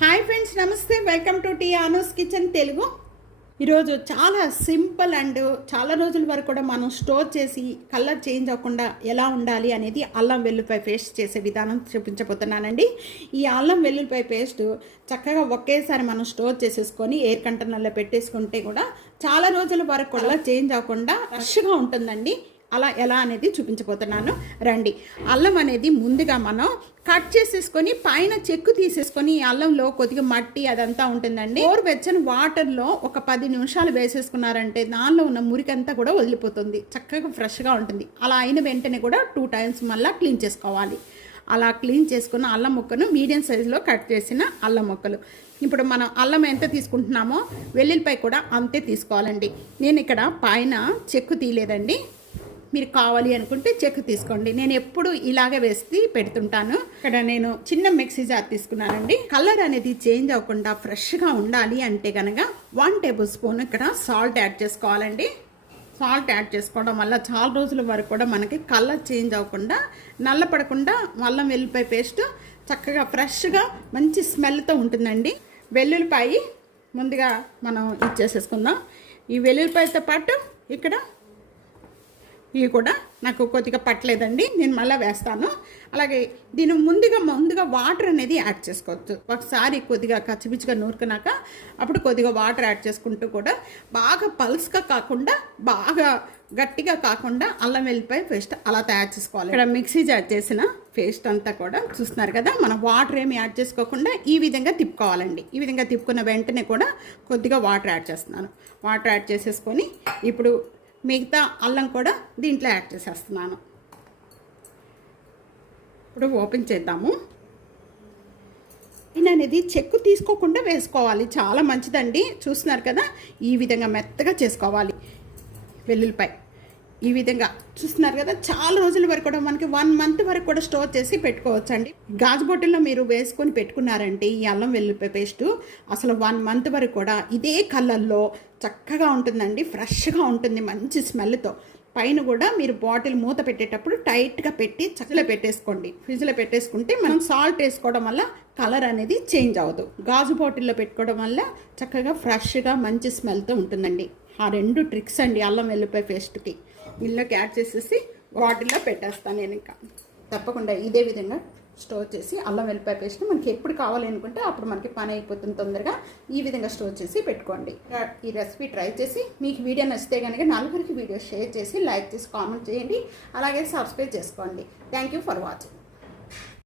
Hi friends, నమస్తే. Welcome to టీ.ANU'S kitchen Telugu. ఈరోజు చాలా సింపుల్ అండ్ చాలా రోజుల వరకు కూడా మనం స్టోర్ చేసి కలర్ చేంజ్ అవ్వకుండా ఎలా ఉండాలి అనేది అల్లం వెల్లుల్లిపాయ పేస్ట్ చేసే విధానం చూపించబోతున్నానండి. ఈ అల్లం వెల్లుల్లిపాయ పేస్ట్ చక్కగా ఒకేసారి మనం స్టోర్ చేసేసుకొని ఎయిర్ కంటైనర్లో పెట్టేసుకుంటే కూడా చాలా రోజుల వరకు కూడా చేంజ్ అవ్వకుండా ఫ్రెష్గా ఉంటుందండి. అలా ఎలా అనేది చూపించబోతున్నాను రండి. అల్లం అనేది ముందుగా మనం కట్ చేసేసుకొని పైన చెక్కు తీసేసుకొని ఈ అల్లంలో కొద్దిగా మట్టి అదంతా ఉంటుందండి. వెచ్చని వాటర్లో ఒక 10 నిమిషాలు వేసేసుకున్నారంటే దానిలో ఉన్న మురికంతా కూడా వదిలిపోతుంది, చక్కగా ఫ్రెష్గా ఉంటుంది. అలా అయిన వెంటనే కూడా 2 టైమ్స్ మళ్ళీ క్లీన్ చేసుకోవాలి. అలా క్లీన్ చేసుకున్న అల్లం ముక్కను మీడియం సైజులో కట్ చేసిన అల్లం ముక్కలు. ఇప్పుడు మనం అల్లం ఎంత తీసుకుంటున్నామో వెల్లుల్లిపాయ కూడా అంతే తీసుకోవాలండి. నేను ఇక్కడ పైన చెక్కు తీయలేదండి, మీరు కావాలి అనుకుంటే చెక్ తీసుకోండి. నేను ఎప్పుడు ఇలాగే వేసి పెడుతుంటాను. ఇక్కడ నేను చిన్న మిక్సీ జార్ తీసుకున్నానండి. కలర్ అనేది చేంజ్ అవ్వకుండా ఫ్రెష్గా ఉండాలి అంటే కనుక 1 టేబుల్ స్పూన్ ఇక్కడ సాల్ట్ యాడ్ చేసుకోవాలండి. సాల్ట్ యాడ్ చేసుకోవడం వల్ల చాలా రోజుల వరకు కూడా మనకి కలర్ చేంజ్ అవ్వకుండా నల్లపడకుండా అల్లం వెల్లుల్లిపాయ పేస్ట్ చక్కగా ఫ్రెష్గా మంచి స్మెల్తో ఉంటుందండి. వెల్లుల్లిపాయ ముందుగా మనం ఇచ్చేసేసుకుందాం. ఈ వెల్లుల్లిపాయతో పాటు ఇక్కడ ఇవి కూడా నాకు కొద్దిగా పట్టలేదండి, నేను మళ్ళీ వేస్తాను. అలాగే దీని ముందుగా వాటర్ అనేది యాడ్ చేసుకోవచ్చు. ఒకసారి కొద్దిగా కచ్చిపిచ్చిగా నూరుకున్నాక అప్పుడు కొద్దిగా వాటర్ యాడ్ చేసుకుంటూ కూడా బాగా పల్స్గా కాకుండా బాగా గట్టిగా కాకుండా అల్లం వెల్లిపాయ పేస్ట్ అలా తయారు చేసుకోవాలి. ఇక్కడ మిక్సీ యాడ్ చేసిన పేస్ట్ అంతా కూడా చూస్తున్నారు కదా, మనం వాటర్ ఏమి యాడ్ చేసుకోకుండా ఈ విధంగా తిప్పుకోవాలండి. ఈ విధంగా తిప్పుకున్న వెంటనే కూడా కొద్దిగా వాటర్ యాడ్ చేస్తున్నాను. వాటర్ యాడ్ చేసేసుకొని ఇప్పుడు మిగతా అల్లం కూడా దీంట్లో యాడ్ చేసేస్తున్నాను. ఇప్పుడు ఓపెన్ చేద్దాము. ఇది అనేది చెక్కు తీసుకోకుండా వేసుకోవాలి, చాలా మంచిదండి. చూస్తున్నారు కదా, ఈ విధంగా మెత్తగా చేసుకోవాలి. వెల్లుల్లిపాయ ఈ విధంగా చూస్తున్నారు కదా, చాలా రోజుల వరకు కూడా మనకి 1 మంత్ వరకు కూడా స్టోర్ చేసి పెట్టుకోవచ్చు అండి. గాజు బాటిల్లో మీరు వేసుకొని పెట్టుకున్నారంటే ఈ అల్లం వెల్లుల్లిపాయ పేస్ట్ అసలు 1 మంత్ వరకు కూడా ఇదే కలర్లో చక్కగా ఉంటుందండి, ఫ్రెష్గా ఉంటుంది, మంచి స్మెల్తో. పైన కూడా మీరు బాటిల్ మూత పెట్టేటప్పుడు టైట్గా పెట్టి చక్కగా పెట్టేసుకోండి. ఫ్రిడ్జ్లో పెట్టేసుకుంటే మనం సాల్ట్ వేసుకోవడం వల్ల కలర్ అనేది చేంజ్ అవ్వదు. గాజు బాటిల్లో పెట్టుకోవడం వల్ల చక్కగా ఫ్రెష్గా మంచి స్మెల్తో ఉంటుందండి. ఆ 2 ట్రిక్స్ అండి అల్లం వెల్లుల్లిపాయ పేస్ట్కి. ఇల్లుకి యాడ్ చేసేసి బాటిల్లో పెట్టేస్తాను నేను. ఇంకా తప్పకుండా ఇదే విధంగా స్టోర్ చేసి అల్లం వెల్లుల్లిపాయ పేస్ట్ మనకి ఎప్పుడు కావాలి అనుకుంటే అప్పుడు మనకి పని అయిపోతుంది తొందరగా. ఈ విధంగా స్టోర్ చేసి పెట్టుకోండి. ఈ రెసిపీ ట్రై చేసి మీకు వీడియో నచ్చితే కనుక 4 వీడియో షేర్ చేసి లైక్ చేసి కామెంట్ చేయండి. అలాగే సబ్స్క్రైబ్ చేసుకోండి. Thank you for watching.